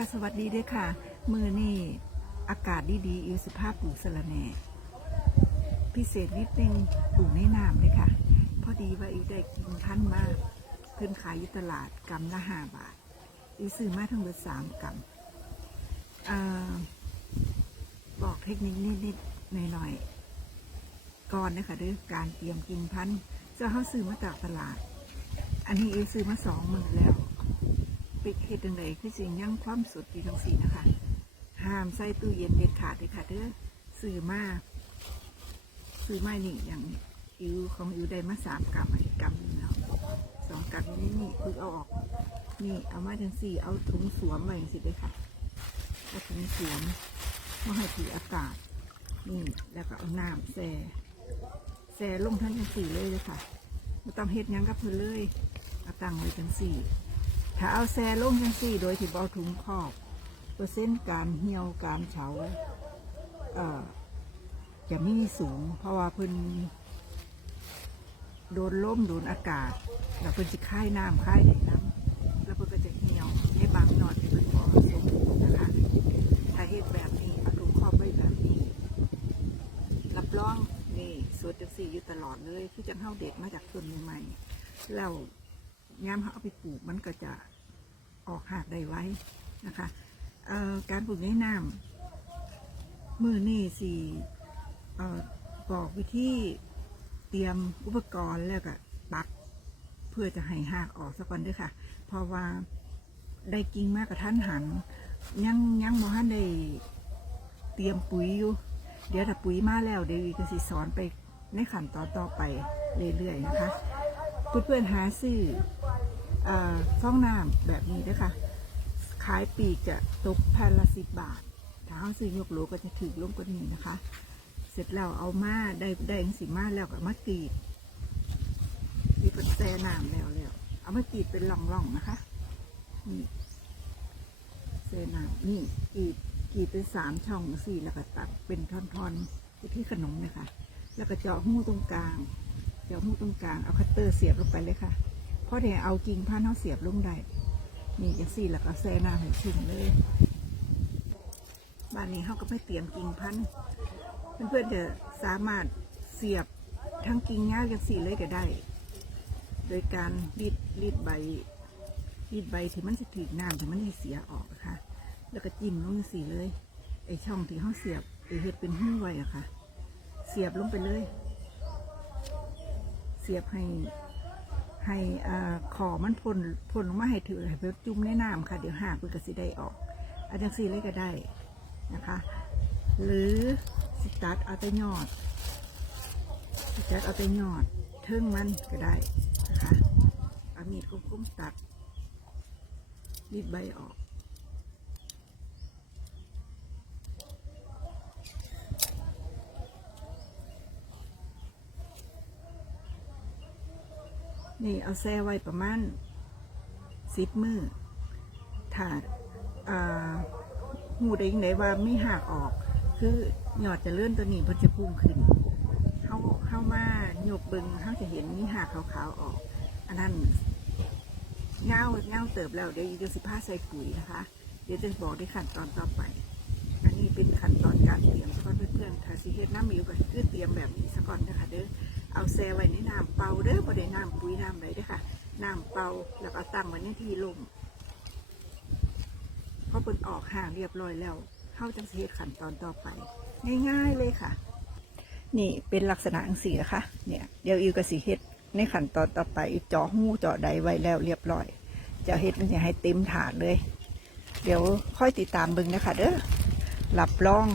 ค่ะสวัสดีด้วยค่ะ มือนี่อากาศดีๆอิวสุภาพปลูกสะระแหน่พิเศษนิดนึงปลูกในน้ำเลยค่ะ พอดีว่าอิวได้กินท่านมากเพิ่นขายอยู่ตลาดกำละห้าบาทอิวซื้อมาทั้งหมดสามกำบอกเทคนิคนิดๆหน่อยๆก่อนนะคะด้วยการเตรียมกิ่งพันธ์จะเข้าซื้อมาจากตลาด อันนี้อิวซื้อมาสองมือแล้ว ปิดเฮ็ดจังไดคือสิยังความสดดีทั้งสี่นะคะ ห้ามใส่ตู้เย็นเด็ดขาดเลยค่ะเด้อซื้อมาซื้อมานี่อย่างอิวของอิวได้มาสามกรัมอันนี้กรัมนึงแล้วสองกรัมนี่นี่คือเอาออก นี่เอามาจังสี่เอาถุงสวมไว้จังสิเลยค่ะเอาถุงสวมมาให้ถืออากาศนี่แล้วก็เอาน้ำแช่แช่ลงทั้งจังสี่เลยเลยค่ะไม่ต้องเฮ็ดยังกับเพิ่นเลยเอาตังไว้จังสี่ ถ้าเอาแซ่ลงจังสี่ โดยที่เบาถุงครอบเปอร์เซ็นต์การเหี่ยวการเฉาเอ่อจะไม่มีสูง เพราะว่าเพิ่นโดนล่มโดนอากาศ แล้วเพิ่นจะค่ายน้ำค่ายไหนน้ำแล้วเพิ่นก็จะเหี่ยวในบางหนอดที่เพิ่นพอสมบูรณ์นะคะถ้าเฮ็ดแบบนี้เอาถุงครอบไว้แบบนี้ รับรองนี่สวดจังสี่อยู่ตลอดเลยคือจังเฮาเด็ดมาจากต้นใหม่ๆแล้ว ย้ำเขาเอาไปปลูกมันก็จะออกหากได้ไว้นะคะเอ่อการปลูกในน้ำมือนี่สี่เอ่อบอกวิธีเตรียมอุปกรณ์แล้วก็ตัดเพื่อจะให้หากออกสักก่อนด้วยค่ะ เพราะว่าได้กิ่งมากกับท่านหัน ยังยังบ่ทันได้เตรียมปุ๋ยอยู่ เดี๋ยวถ้าปุ๋ยมาแล้วเดี๋ยวอีกก็สิสอนไปในขั้นตอนต่อไปเรื่อยๆนะคะเพื่อนๆหาซื้อ เออฟองน้ำแบบนี้นะคะขายปีกจะตกแผ่นละสิบบาท ถ้าเขาซื้อยกโลก็จะถือลงกว่านี้นะคะ เสร็จแล้วเอามาได้ได้จังสีมาแล้วก็มากรีดกีดเป็นแซ่น้ำแล้วแล้ว เอามากรีดเป็นร่องๆนะคะ นี่แซ่น้ำนี่กรีดกรีดเป็นสามช่องสี่แล้วก็ตัดเป็นท่อนๆที่ขนมเลยค่ะแล้วก็เจาะหูตรงกลางเดี๋ยวหูตรงกลาง เอาคัตเตอร์เสียบลงไปเลยค่ะ พราะเดี๋ยวเอากิ่งพันธุ์เขาเสียบลงได้นี่จังสี่แล้วก็แซ่น้ำให้ชุ่มเลยบ้านนี้เขาก็ไม่เตรียมกิ่งพันธุ์เพื่อนๆจะสามารถเสียบทั้งกิ่งเงาจังสี่เลยก็ได้ โดยการรีดรีดใบรีดใบที่มันจะถือน้ำที่มันไม่เสียออกค่ะ แล้วก็จิ้มลงจังสี่เลยไอช่องที่เขาเสียบไอเห็ดเป็นหู้ไว้อะค่ะ เสียบลงไปเลย เสียบให้ ให้ขอมันพ่นพ่นลงมาให้ถือให้จุ่มในน้ำค่ะ เดี๋ยวหากมันก็สิได้ออกอาจังซีเลยก็ได้นะคะ หรือสิตัดเอาแต่ยอดสิตัดเอาแต่ยอดเทิงมันก็ได้นะคะเอามีดกุ้มๆตัดรีดใบออก นี่เอาแซ่ไว้ประมาณสิบมือถ้าอ่าหูได้ยังไงว่าไม่หักออก คือหยอดจะเลื่อนตัวนี้มันจะพุ่งขึ้นเข้าเข้ามาโยกบิงเขาจะเห็นมีหักขาวๆออก อันนั้นเงาเงาเติบแล้วเดี๋ยวจะสิผ้าใส่ปุ๋ยนะคะ เดี๋ยวจะบอกในขั้นตอนต่อไป อันนี้เป็นขั้นตอนการเตรียมสก่อนเพื่อนๆถ้าสิเฮ็ดน้ำมิวก็คือเตรียมแบบนี้สก่อนนะคะเด้อ เอาแซ่ไว้ในน้ำเปล่าเด้อบ่ได้น้ำปุ๋ยน้ำไรเด้อค่ะน้ำเปล่าแล้วก็เอาตั้งไว้ในที่ลมพอเปิดออกห่างเรียบร้อยแล้วเข้าจังสิเฮ็ดขั้นตอนต่อไป ง่ายๆเลยค่ะ นี่เป็นลักษณะอังสีนะคะเนี่ยเดี๋ยวอิวก็สิเฮ็ดในขั้นตอนต่อไปอีกจาะหูเจาะใดไว้แล้วเรียบร้อย จะเฮ็ดมันจะให้เต็มถาดเลย เดี๋ยวค่อยติดตามบิ่งนะคะเด้อรับรอง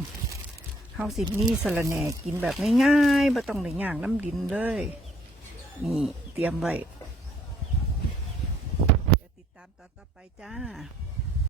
เฮาสิมีสะระแหน่กินแบบง่ายๆบ่ต้องได้ย่างน้ำดินเลย นี่เตรียมไว้ติดตามตอนต่อไปจ้า